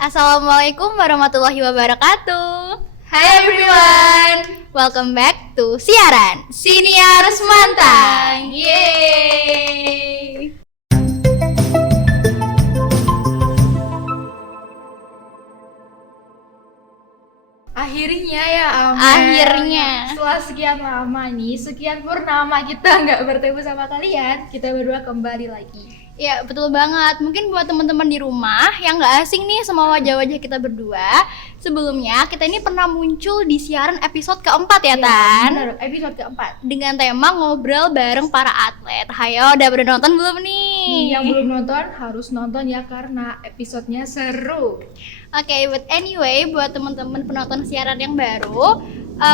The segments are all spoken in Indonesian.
Assalamualaikum warahmatullahi wabarakatuh. Hi everyone, Welcome back to Siaran Siniar Semantang. Yeay. Akhirnya ya Amel. Akhirnya. Setelah sekian lama nih, sekian purnama kita nggak bertemu sama kalian, kita berdua kembali lagi. Ya betul banget. Mungkin buat teman-teman di rumah yang nggak asing nih sama wajah-wajah kita berdua, sebelumnya kita ini pernah muncul di siaran episode keempat ya Tan? Benar, episode keempat. Dengan tema ngobrol bareng para atlet. Hayo, udah pada nonton belum nih? Yang belum nonton harus nonton ya karena episodenya seru. Oke, but anyway, buat teman-teman penonton siaran yang baru,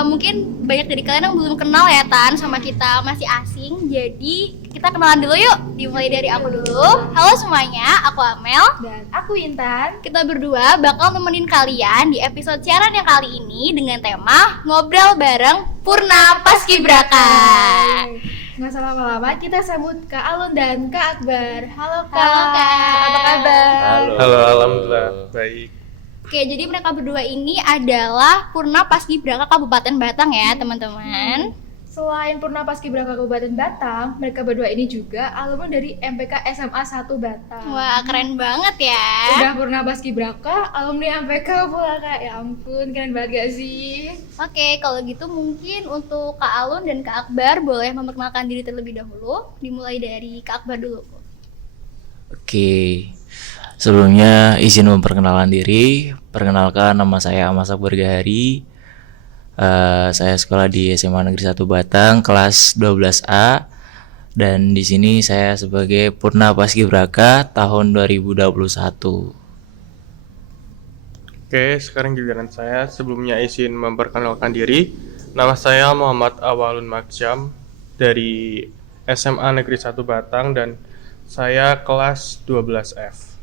mungkin banyak dari kalian yang belum kenal ya Tan sama kita, masih asing. Jadi kita kenalan dulu yuk. Dimulai dari aku dulu. Halo semuanya, aku Amel Dan aku Intan. Kita berdua bakal nemenin kalian di episode siaran yang kali ini dengan tema ngobrol bareng Purna Paskibraka. Nggak usah lama-lama, kita sambut Kak Alun dan Kak Akbar. Halo Kak, Halo, Kak. apa kabar? Halo, alhamdulillah baik. Oke, jadi mereka berdua ini adalah Purna Paskibraka Kabupaten Batang ya teman-teman. Selain Purna Paskibraka Kabupaten Batang, mereka berdua ini juga alumni dari MPK SMA 1 Batang. Wah, keren banget ya. Udah Purna Paskibraka, alumni MPK pula Kak. Ya ampun, keren banget gak sih? Oke, kalau gitu mungkin untuk Kak Alun dan Kak Akbar boleh memperkenalkan diri terlebih dahulu. Dimulai dari Kak Akbar dulu. Oke, sebelumnya izin memperkenalkan diri. Perkenalkan, nama saya Ahmad Akbar Gahari. Saya sekolah di SMA Negeri 1 Batang, kelas 12A. Dan di sini saya sebagai Purna Paskibraka tahun 2021. Oke, sekarang giliran saya. Sebelumnya izin memperkenalkan diri. Nama saya Muhammad Awalun Makjam dari SMA Negeri 1 Batang dan saya kelas 12F.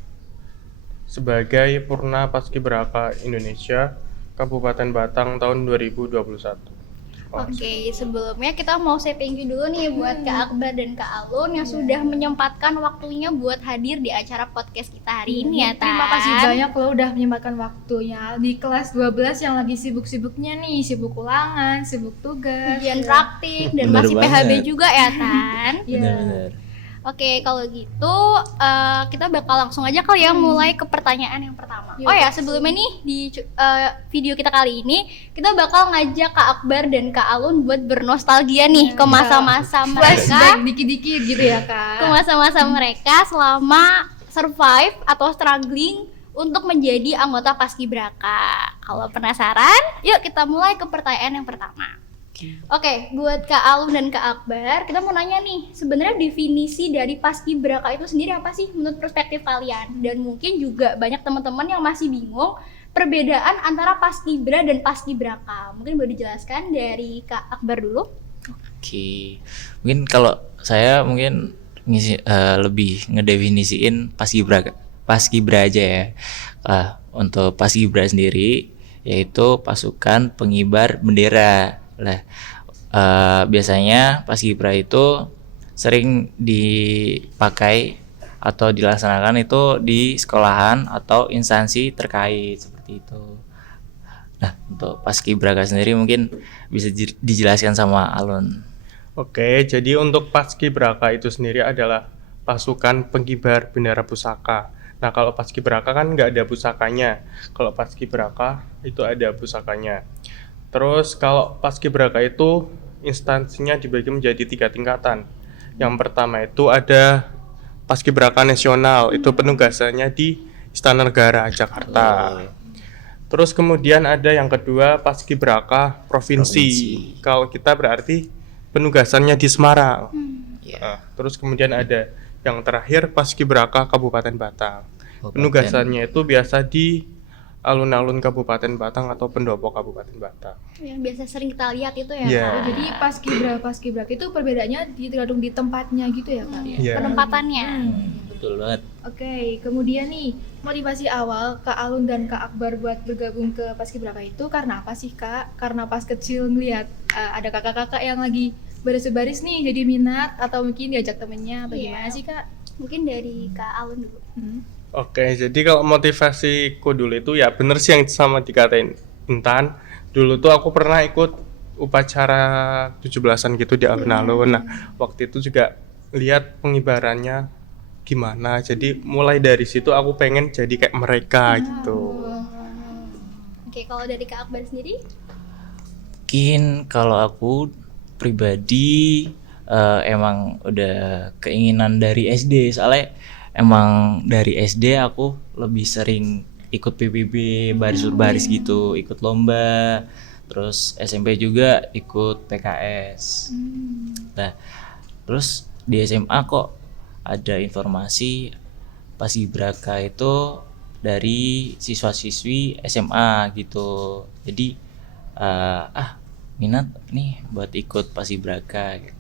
Sebagai Purna Paskibraka Indonesia Kabupaten Batang tahun 2021. Oke, sebelumnya kita mau say thank you dulu nih buat Kak Akbar dan Kak Alun yang sudah menyempatkan waktunya buat hadir di acara podcast kita hari ini ya Tan. Terima kasih banyak lo udah menyempatkan waktunya di kelas 12 yang lagi sibuk-sibuknya nih, sibuk ulangan, sibuk tugas, Ujian praktik dan Bener masih banget. PHB juga ya Tan. Iya. Benar-benar. Oke, kalau gitu kita bakal langsung aja kali ya mulai ke pertanyaan yang pertama. Yuk. Oh ya, sebelumnya nih di video kita kali ini kita bakal ngajak Kak Akbar dan Kak Alun buat bernostalgia nih ke masa-masa Flashback mereka, dikit-dikit gitu ya ke Kak. masa-masa mereka selama survive atau struggling untuk menjadi anggota Paskibraka. Kalau penasaran, yuk kita mulai ke pertanyaan yang pertama. Oke, buat Kak Alun dan Kak Akbar, kita mau nanya nih, sebenarnya definisi dari Paskibraka itu sendiri apa sih menurut perspektif kalian? Dan mungkin juga banyak teman-teman yang masih bingung perbedaan antara Paskibra dan Paskibraka. Mungkin boleh dijelaskan dari Kak Akbar dulu? Oke, mungkin kalau saya mungkin lebih ngedefinisiin Paskibra aja ya. Untuk Paskibra sendiri yaitu pasukan pengibar bendera. Lah, biasanya Paskibra itu sering dipakai atau dilaksanakan itu di sekolahan atau instansi terkait seperti itu. Nah, untuk Paskibraka sendiri mungkin bisa dijelaskan sama Alun. Oke, jadi untuk Paskibraka itu sendiri adalah pasukan pengibar bendera pusaka. Nah, kalau Paskibraka kan nggak ada pusakanya. Kalau Paskibraka itu ada pusakanya. Terus kalau Paskibraka itu instansinya dibagi menjadi 3 tingkatan. Yang pertama itu ada Paskibraka Nasional, itu penugasannya di Istana Negara Jakarta. Terus kemudian ada yang kedua Paskibraka Provinsi. Kalau kita berarti penugasannya di Semarang. Nah, terus kemudian ada yang terakhir Paskibraka Kabupaten Batang. Penugasannya itu biasa di alun-alun Kabupaten Batang atau pendopo Kabupaten Batang. Yang biasa sering kita lihat itu ya, Iya. Kak? Jadi Paskibraka itu perbedaannya tergantung di tempatnya gitu ya Kak? Iya. Penempatannya. Betul banget. Oke, kemudian nih motivasi awal Kak Alun dan Kak Akbar buat bergabung ke Paskibraka itu karena apa sih Kak? Karena pas kecil ngeliat ada kakak-kakak yang lagi baris-baris nih jadi minat atau mungkin diajak temennya atau Iya. gimana sih Kak? Mungkin dari Kak Alun dulu. Oke, jadi kalau motivasiku dulu itu ya bener sih yang sama dikatain Intan. Dulu tuh aku pernah ikut upacara 17-an gitu di alun-alun. Nah, waktu itu juga lihat pengibarannya gimana. Jadi mulai dari situ aku pengen jadi kayak mereka gitu. Oke, kalau dari Kak Akbar sendiri? Mungkin kalau aku pribadi emang udah keinginan dari SD, soalnya emang dari SD aku lebih sering ikut PBB baris baris gitu, ikut lomba, terus SMP juga ikut PKS. Nah, terus di SMA kok ada informasi Paskibraka itu dari siswa-siswi SMA gitu. Jadi minat nih buat ikut Paskibraka gitu.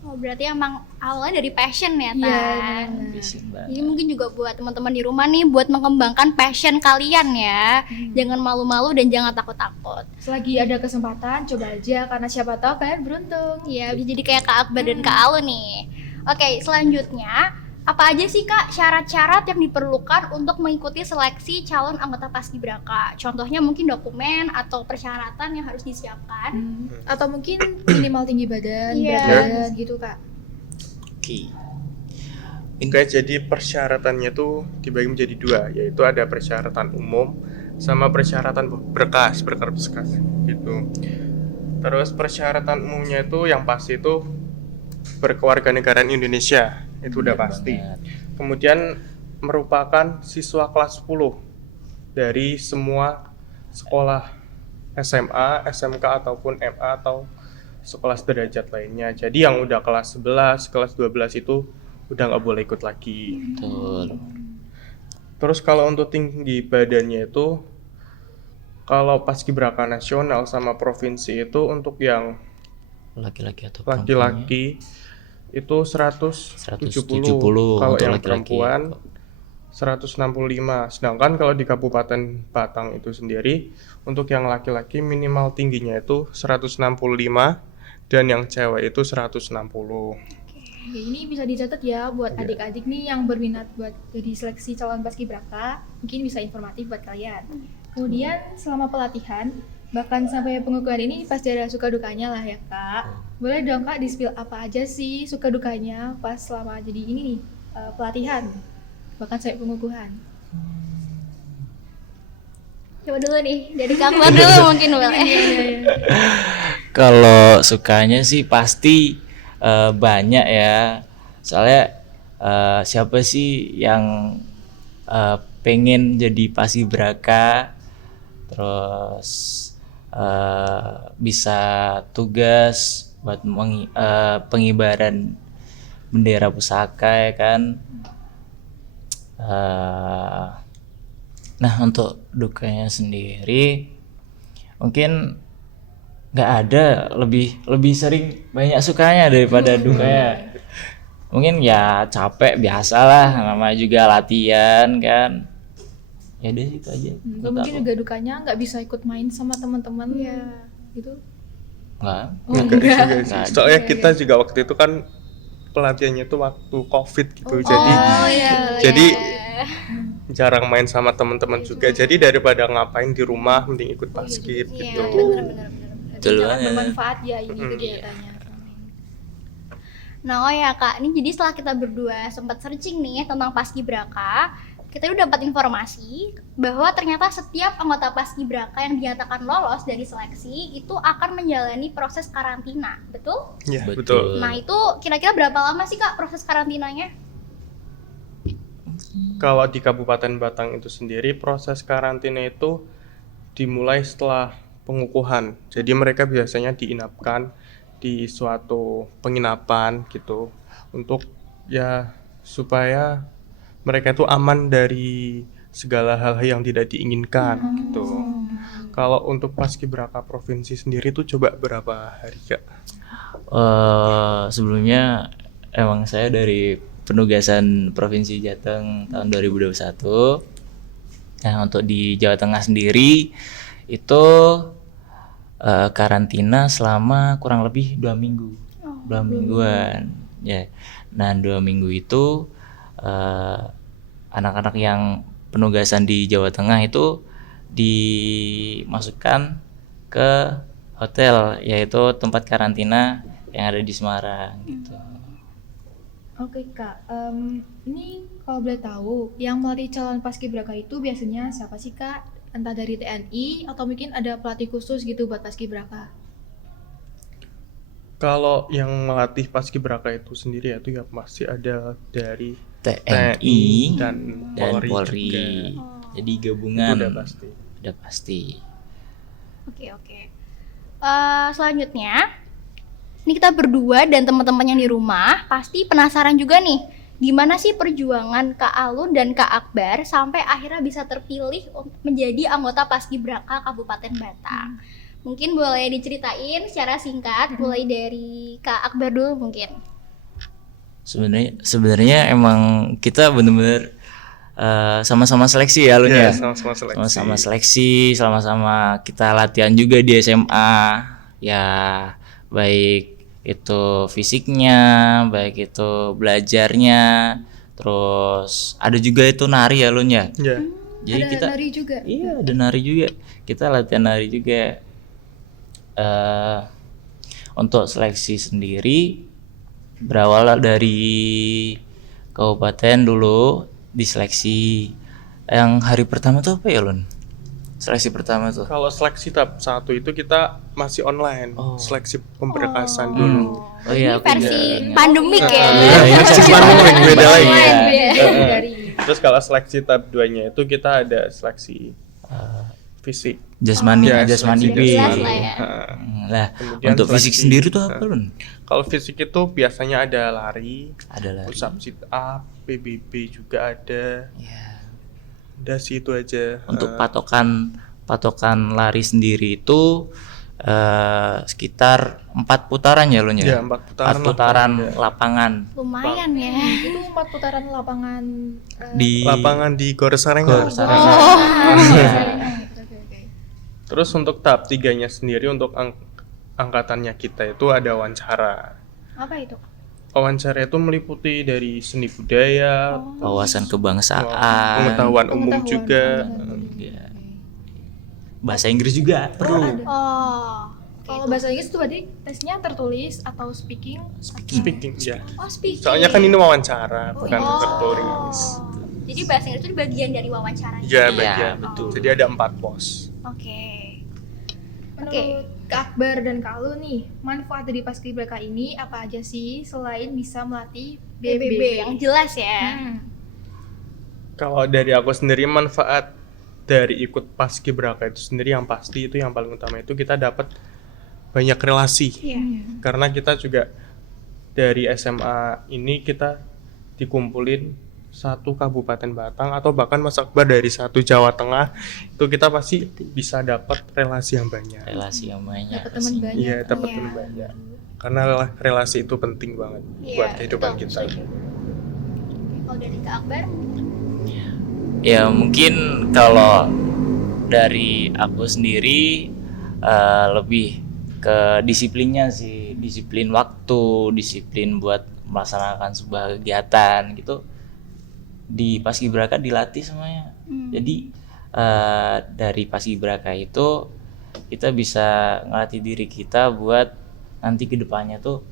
Oh, berarti emang awalnya dari passion ya, Iya, Tan? benar. Bising banget. Jadi mungkin juga buat teman-teman di rumah nih, buat mengembangkan passion kalian ya. Jangan malu-malu dan jangan takut-takut. Selagi ada kesempatan, coba aja karena siapa tahu kalian beruntung. Iya, bisa jadi kayak Kak Akbar dan Kak Alu nih. Oke, selanjutnya apa aja sih Kak syarat-syarat yang diperlukan untuk mengikuti seleksi calon anggota Paskibraka? Contohnya mungkin dokumen atau persyaratan yang harus disiapkan. Atau mungkin minimal tinggi badan, Iya. berat badan gitu kak. Oke. Oke, jadi persyaratannya tuh dibagi menjadi dua, yaitu ada persyaratan umum sama persyaratan berkas gitu. Terus persyaratan umumnya itu yang pasti itu berkewarganegaraan Indonesia, itu udah Bener pasti. banget. Kemudian merupakan siswa kelas 10 dari semua sekolah SMA, SMK ataupun MA atau sekolah sederajat lainnya. Jadi yang udah kelas 11, kelas 12 itu udah nggak boleh ikut lagi. Betul. Terus kalau untuk tinggi badannya itu, kalau Paskibraka nasional sama provinsi itu untuk yang Laki-laki atau laki-laki itu 170, 170 kalau untuk yang laki-laki. perempuan 165. Sedangkan kalau di Kabupaten Batang itu sendiri, untuk yang laki-laki minimal tingginya itu 165 dan yang cewek itu 160. Oke, ini bisa dicatat ya buat adik-adik nih yang berminat buat jadi seleksi calon Paskibraka, mungkin bisa informatif buat kalian. Kemudian selama pelatihan, bahkan sampai pengukuhan ini pasti ada suka dukanya lah ya kak. Boleh dong kak di-spill apa aja sih suka dukanya pas selama jadi ini nih pelatihan, bahkan sampai pengukuhan. Coba dulu nih, dari Kak Akbar dulu mungkin boleh. Kalau sukanya sih pasti banyak ya. Soalnya siapa sih yang pengen jadi Paskibraka, terus bisa tugas buat pengibaran bendera pusaka ya kan. Nah untuk dukanya sendiri mungkin nggak ada, lebih sering banyak sukanya daripada dukanya. Mungkin ya capek biasalah, namanya juga latihan kan. Ya udah itu aja. Atau menurut mungkin aku. juga dukanya nggak bisa ikut main sama teman-teman gitu. Nggak. Enggak juga sih. Nggak. Soalnya kita juga waktu itu kan pelatihannya itu waktu COVID gitu. Jadi Oh iya. Jadi iya. jarang main sama teman-teman juga. Jadi daripada ngapain di rumah mending ikut basket Iya, gitu. benar-benar. Betul Sangat banget. bermanfaat ya ini kegiatannya. Nah, oh ya Kak, ini jadi setelah kita berdua sempat searching nih tentang Paskibraka, kita udah dapat informasi bahwa ternyata setiap anggota Paskibraka yang dinyatakan lolos dari seleksi itu akan menjalani proses karantina, betul? Iya, Betul. betul. Nah, itu kira-kira berapa lama sih Kak proses karantinanya? Kalau di Kabupaten Batang itu sendiri proses karantina itu dimulai setelah pengukuhan. Jadi mereka biasanya diinapkan di suatu penginapan gitu untuk ya supaya mereka itu aman dari segala hal-hal yang tidak diinginkan gitu. Kalau untuk Paskibraka provinsi sendiri tuh coba berapa hari Kak? Sebelumnya emang saya dari penugasan Provinsi Jateng tahun 2021. Nah untuk di Jawa Tengah sendiri itu karantina selama kurang lebih 2 minggu, 2 mingguan ya. Nah 2 minggu itu anak-anak yang penugasan di Jawa Tengah itu dimasukkan ke hotel, yaitu tempat karantina yang ada di Semarang gitu. Oke Kak, ini kalau boleh tahu, yang melatih calon paskibraka itu biasanya siapa sih Kak? Entah dari TNI atau mungkin ada pelatih khusus gitu buat paskibraka? Kalau yang melatih paskibraka itu sendiri itu ya masih ada dari TNI dan dan Polri Polri. juga. Jadi Itu gabungan udah pasti. udah pasti. Oke. Selanjutnya, ini kita berdua dan teman-teman yang di rumah pasti penasaran juga nih, gimana sih perjuangan Kak Alun dan Kak Akbar sampai akhirnya bisa terpilih untuk menjadi anggota Paskibraka Kabupaten Batang. Mungkin boleh diceritain secara singkat, mulai dari Kak Akbar dulu mungkin. Sebenarnya emang kita bener-bener sama-sama seleksi ya Lun Ya, ya. sama-sama seleksi. Sama-sama seleksi, sama-sama kita latihan juga di SMA. Ya, baik itu fisiknya, baik itu belajarnya, terus ada juga itu nari ya Lun ya. Ya. Jadi Ada kita nari juga? Iya, ada nari juga. Kita latihan nari juga. Untuk seleksi sendiri berawal dari kabupaten dulu diseleksi. Yang hari pertama tuh apa ya Lun? Seleksi pertama tuh. Kalau seleksi tahap 1 itu kita masih online, Oh. seleksi pemberkasan dulu. Oh iya, Ini aku versi ingat. pandemik ya. Versi pandemik beda lagi. Online, Iya, beda. dari Terus kalau seleksi tahap 2-nya itu kita ada seleksi fisik. Jasmani, Ya, jasmani seleksi B. Jelas jasmani. lah ya. Nah, Lah, Kemudian untuk fisik seleksi. sendiri tuh apa Lun? kalau fisik itu biasanya ada lari, Ada lari. push up, sit up, PBB juga ada. Ya. Udah sih itu aja. Untuk patokan lari sendiri itu sekitar 4 putaran ya Lun Ya, ya? 4 4 putaran Ya. lapangan Lumayan ya. itu 4 putaran lapangan di Lapangan di Gor Sarengan. Gor Sarengan. Oke. Terus untuk tahap 3-nya sendiri untuk angkatannya kita itu ada wawancara. Apa itu? Wawancara itu meliputi dari seni budaya, wawasan kebangsaan, pengetahuan umum Pengetahuan juga. pengetahuan. Ya. Bahasa Inggris juga perlu. Oh. Kalau bahasa Inggris itu berarti tesnya tertulis atau speaking? Speaking ya. Oh, speaking. Soalnya kan ini wawancara, bukan Oh. tertulis. Jadi bahasa Inggris itu bagian dari wawancara. Ya, Iya, bagian. betul. Jadi ada 4 pos. Oke. Menurut Kak Akbar dan Kak Lu nih, manfaat dari paskibraka ini apa aja sih selain bisa melatih BBB yang jelas ya. Kalau dari aku sendiri manfaat dari ikut paskibraka itu sendiri yang pasti itu yang paling utama itu kita dapat banyak relasi. Iya. Karena kita juga dari SMA ini kita dikumpulin satu Kabupaten Batang atau bahkan Mas Akbar dari satu Jawa Tengah, itu kita pasti bisa dapat relasi yang banyak. Relasi yang banyak. Dapat teman pastinya. banyak. Iya, dapat Iya. teman banyak. Karena relasi itu penting banget Iya, buat kehidupan betul, kita. setuju. Kalau dari Kak Akbar, Ya mungkin kalau dari aku sendiri lebih ke disiplinnya sih, disiplin waktu, disiplin buat melaksanakan sebuah kegiatan gitu. Di paskibraka dilatih semuanya. Jadi dari paskibraka itu kita bisa ngelatih diri kita buat nanti kedepannya tuh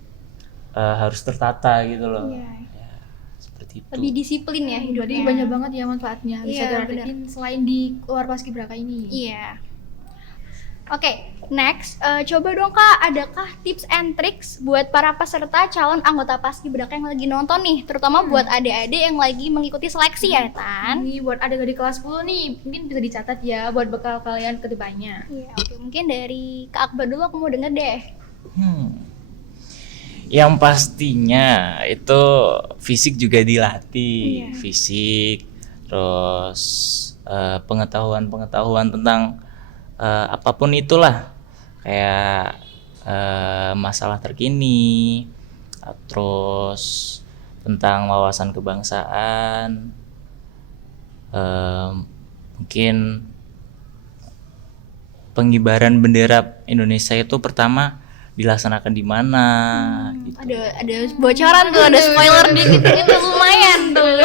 harus tertata gitu loh. Iya. Ya, seperti itu. lebih disiplin ya Jadi hidupnya. banyak banget ya manfaatnya bisa Iya, dirasain selain di luar paskibraka ini. Iya. Oke, next, coba dong Kak, adakah tips and tricks buat para peserta calon anggota paskibraka yang lagi nonton nih, terutama buat adik-adik yang lagi mengikuti seleksi ya, Tan? Ini buat adik-adik kelas 10 nih, mungkin bisa dicatat ya buat bekal kalian ke depannya. Iya, oke. Mungkin dari Kak Akbar dulu aku mau denger deh. Yang pastinya itu fisik juga dilatih, Iya. fisik, terus pengetahuan tentang apapun itulah, kayak masalah terkini, terus tentang wawasan kebangsaan, mungkin pengibaran bendera Indonesia itu pertama dilaksanakan di mana. Gitu. Ada bocoran tuh, ada spoiler dikit itu lumayan tuh.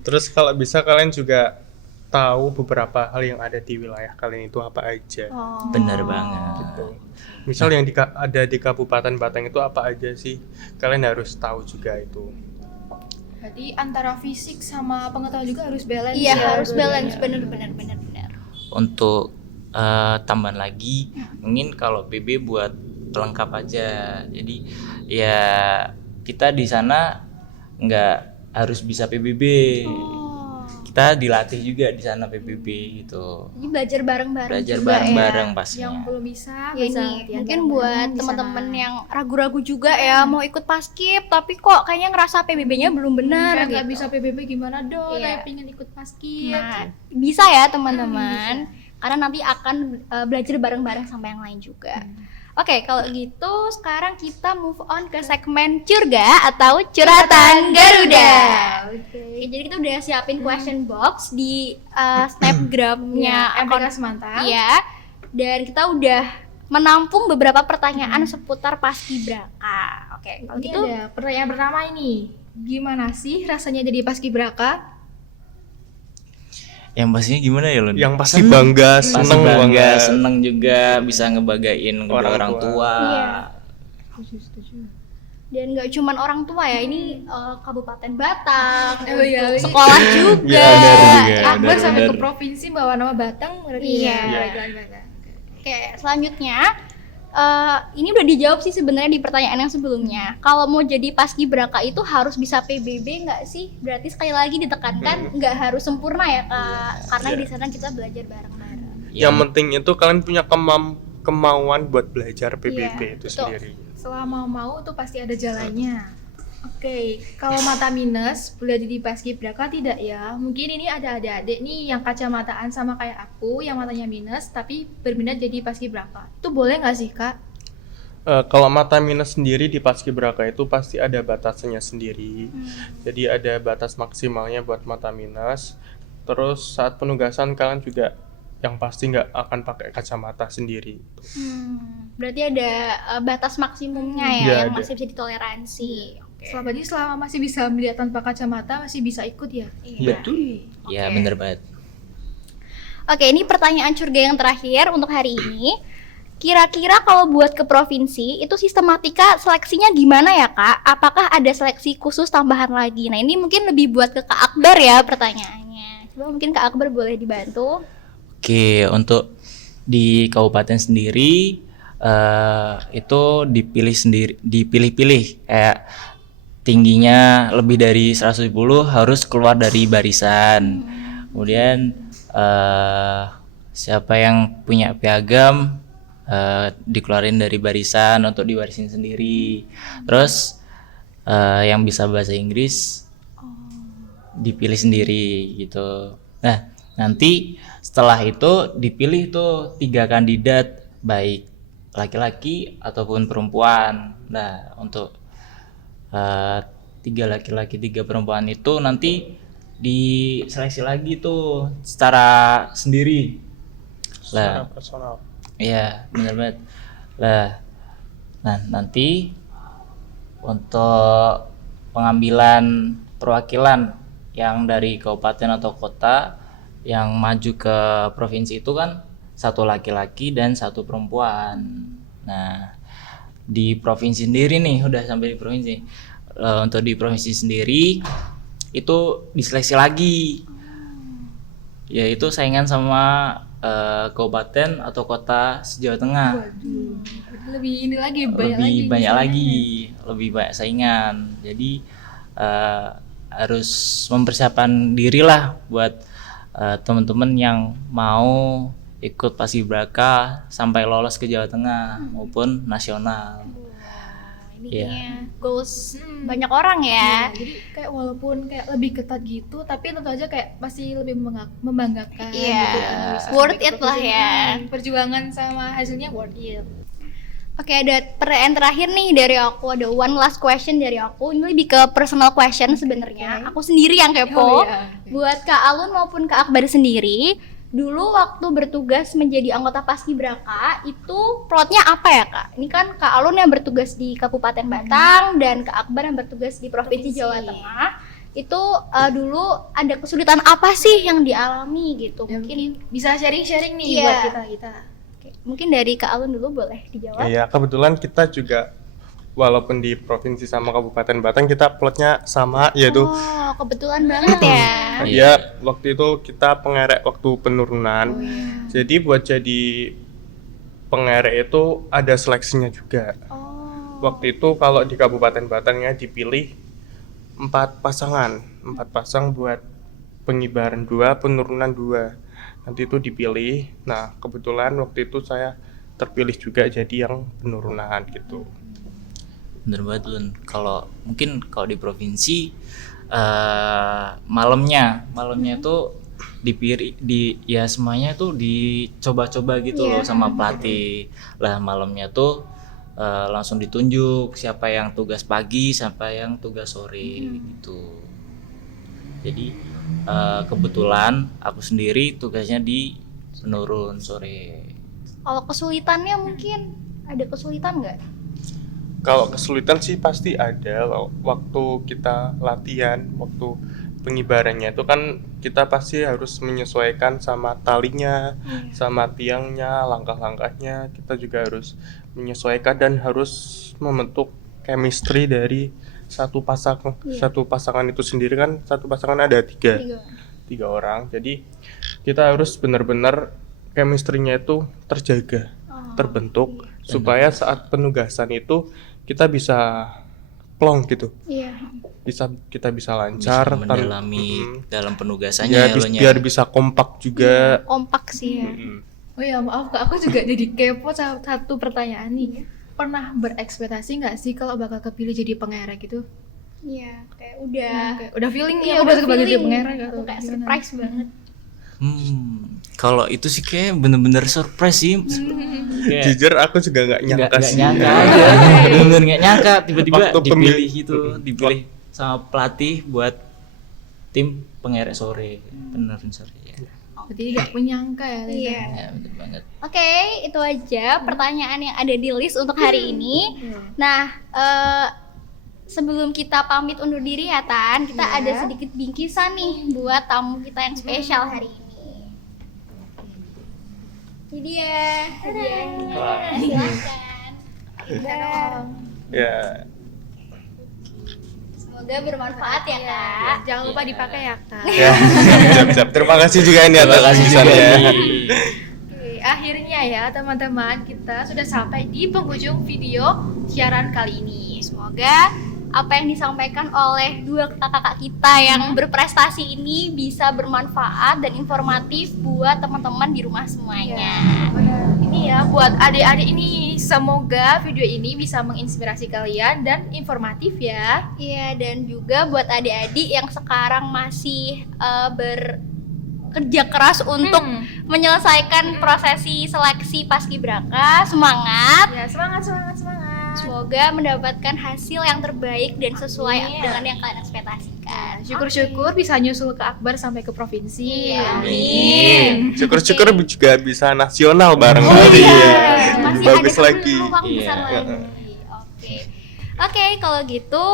Terus kalau bisa kalian juga tahu beberapa hal yang ada di wilayah kalian itu apa aja. Bener banget. Gitu. Misal yang ada di Kabupaten Batang itu apa aja sih? Kalian harus tahu juga itu. Berarti antara fisik sama pengetahuan juga harus balance. Iya, ya, harus balance, bener. Untuk tambahan lagi, mungkin kalau PB buat pelengkap aja. Jadi ya kita di sana nggak harus bisa PBB. Kita dilatih juga di sana PBB gitu. Jadi belajar bareng-bareng. Belajar juga bareng-bareng ya. pastinya. Yang belum bisa, Ya bisa ini latihan mungkin bareng buat di teman-teman sana. yang ragu-ragu juga ya mau ikut paskib tapi kok kayaknya ngerasa PBB-nya belum benar Nggak gitu. bisa PBB gimana dong? Iya. Saya pengen ikut paskib. Nah, bisa ya teman-teman. Karena nanti akan belajar bareng-bareng sama yang lain juga. Oke, kalau gitu sekarang kita move on ke segmen Curga atau Curhatan Garuda. Oke, jadi kita udah siapin question box di Snapgram-nya MPK Semantang. Iya. Dan kita udah menampung beberapa pertanyaan seputar paskibraka. Oke, kalau Ini gitu ada pertanyaan pertama ini. Gimana sih rasanya jadi paskibraka? Yang pastinya gimana ya Lun? Yang pasti bangga, Pasti seneng bangga, banget. seneng juga bisa ngebagain kedua Orang orang tua. tua. Iya. Setuju. dan nggak cuman orang tua ya, ini Kabupaten Batang, Oh iya, untuk sekolah juga. Iya, benar juga. Akbar sampai benar. ke provinsi bawa nama Batang berarti. Iya. Jalan Batang. Oke, selanjutnya ini udah dijawab sih sebenarnya di pertanyaan yang sebelumnya. Kalau mau jadi paskibraka itu harus bisa PBB nggak sih? Berarti sekali lagi ditekankan nggak harus sempurna ya Kak, karena Iya. di sana kita belajar bareng-bareng. Yang penting itu kalian punya kemauan buat belajar PBB Iya, itu betul. sendiri. Selama mau tuh pasti ada jalannya. Oke, kalau mata minus boleh jadi paskibraka tidak ya? Mungkin ini ada adik-adik nih yang kacamataan sama kayak aku yang matanya minus tapi berminat jadi paskibraka. Itu boleh nggak sih Kak? Kalau mata minus sendiri di paskibraka itu pasti ada batasannya sendiri. Jadi ada batas maksimalnya buat mata minus. Terus saat penugasan kalian juga yang pasti nggak akan pakai kacamata sendiri. Berarti ada batas maksimumnya ya, Iya, yang ada. masih bisa ditoleransi. Oke. Selama masih bisa melihat tanpa kacamata masih bisa ikut ya? Iya. Betul. Ya Oke. bener banget. Oke, ini pertanyaan curga yang terakhir untuk hari ini. Kira-kira kalau buat ke provinsi, itu sistematika seleksinya gimana ya Kak? Apakah ada seleksi khusus tambahan lagi? Nah ini mungkin lebih buat ke Kak Akbar ya pertanyaannya. Coba mungkin Kak Akbar boleh dibantu. Oke, untuk di kabupaten sendiri itu dipilih-pilih kayak tingginya lebih dari 110 harus keluar dari barisan. Kemudian siapa yang punya piagam dikeluarin dari barisan untuk diwarisin sendiri. Terus yang bisa bahasa Inggris dipilih sendiri gitu. Nah, nanti setelah itu dipilih tuh 3 kandidat baik laki-laki ataupun perempuan. Nah, untuk 3 laki-laki 3 perempuan itu nanti diseleksi lagi tuh secara sendiri. Secara Lah, personal. iya benar banget. Lah, nah nanti untuk pengambilan perwakilan yang dari kabupaten atau kota yang maju ke provinsi itu kan 1 laki-laki dan 1 perempuan. Nah, di provinsi sendiri nih, udah sampai di provinsi. Untuk di provinsi sendiri itu diseleksi lagi, yaitu saingan sama kabupaten atau kota se-Jawa Tengah. Waduh, lebih ini lagi Lebih banyak saingannya. lagi, lebih banyak saingan. Jadi harus mempersiapkan diri lah buat teman-teman yang mau ikut paskibraka sampai lolos ke Jawa Tengah maupun nasional. Ini Iya. kayaknya goals banyak orang ya. Iya, jadi kayak walaupun kayak lebih ketat gitu, tapi tentu aja kayak masih lebih membanggakan Iya. gitu kan, bisa Worth sampai ke it lah provinsi. ya. Perjuangan sama hasilnya worth it. Oke, ada pertanyaan terakhir nih dari aku, ada one last question dari aku. Ini lebih ke personal question sebenarnya. Oke. Aku sendiri yang kepo. Oh, iya. Oke. Buat Kak Alun maupun Kak Akbar sendiri, dulu waktu bertugas menjadi anggota Paskibraka itu plotnya apa ya Kak? Ini kan Kak Alun yang bertugas di Kabupaten Batang dan Kak Akbar yang bertugas di Provinsi Jawa Tengah. Itu dulu ada kesulitan apa sih yang dialami gitu? Ya, Mungkin bisa sharing-sharing nih Iya. buat kita. oke, mungkin dari Kak Alun dulu boleh dijawab. Ya, kebetulan kita juga walaupun di provinsi sama Kabupaten Batang kita plotnya sama, yaitu Oh, kebetulan banget ya. ya waktu itu kita pengerek waktu penurunan. Jadi buat jadi pengerek itu ada seleksinya juga. Oh. Waktu itu kalau di Kabupaten Batang ya dipilih 4 pasang buat pengibaran 2, penurunan 2. Nanti itu dipilih. Nah, kebetulan waktu itu saya terpilih juga jadi yang penurunan gitu. Bener banget Lun. Kalau mungkin kalau di provinsi malamnya tuh ya semuanya tuh dicoba-coba gitu loh sama pelatih. Lah malamnya tuh langsung ditunjuk siapa yang tugas pagi, siapa yang tugas sore gitu. Jadi kebetulan aku sendiri tugasnya di penurun sore. Kalau kesulitannya mungkin ada kesulitan nggak? Kalau kesulitan sih pasti ada. Waktu kita latihan, waktu pengibarannya itu kan kita pasti harus menyesuaikan sama talinya, sama tiangnya, langkah-langkahnya. Kita juga harus menyesuaikan dan harus membentuk chemistry dari satu pasangan itu sendiri kan. Satu pasangan ada tiga orang. Jadi kita harus benar-benar chemistry-nya itu terjaga, terbentuk supaya saat penugasan itu kita bisa plong gitu. Iya. Kita bisa lancar, Bisa mendalami dalam penugasannya ya, ya Lun ya. biar bisa kompak juga. Kompak sih ya. Oh ya maaf Kak, aku juga jadi kepo satu pertanyaan nih. Pernah berekspektasi nggak sih kalau bakal kepilih jadi pengerek gitu? Iya, kayak udah. Kayak udah feeling nih Iya, aku udah bakal jadi feeling. pengerek Aku gitu. kayak Gimana? surprise banget. Kalau itu sih kayak bener-bener surprise sih. Kayak Jujur aku juga nggak nyangka nggak sih. nyangka aja. Bener-bener nggak nyangka tiba-tiba Waktu dipilih gitu, dipilih sama pelatih buat tim pengerek sore, penerin sore ya. Berarti nggak menyangka ya. Lisa? Iya. Ya, bener banget. Oke, itu aja pertanyaan yang ada di list untuk hari ini. Nah, sebelum kita pamit undur diri ya Tan, kita ada sedikit bingkisan nih buat tamu kita yang spesial hari ini. Ini dia hadiahnya. Silakan. Ya, Semoga bermanfaat ya Kak. Jangan lupa dipakai ya Kak. ya. Siap. Terima kasih juga ini Terima atas kasih juga bingkisannya. nih. Oke, akhirnya ya teman-teman kita sudah sampai di penghujung video siaran kali ini. Semoga apa yang disampaikan oleh dua kakak-kakak kita yang berprestasi ini bisa bermanfaat dan informatif buat teman-teman di rumah semuanya. Ini ya buat adik-adik ini, semoga video ini bisa menginspirasi kalian dan informatif ya. Iya, dan juga buat adik-adik yang sekarang masih bekerja keras untuk menyelesaikan prosesi seleksi Paskibraka. Semangat. Ya, semangat. Semoga mendapatkan hasil yang terbaik dan sesuai dengan yang kalian ekspektasikan. Syukur-syukur bisa nyusul ke Akbar sampai ke provinsi. Amin. Syukur-syukur juga bisa nasional bareng Oh tadi iya, ya. masih Bagus ada lagi. peluang besar Iya. lagi. Oke, kalau gitu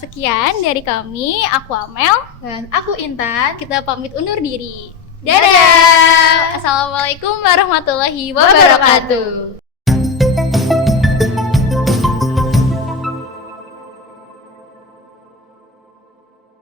sekian dari kami. Aku Amel. Dan aku Intan. Kita pamit undur diri. Dadah. Assalamualaikum warahmatullahi wabarakatuh.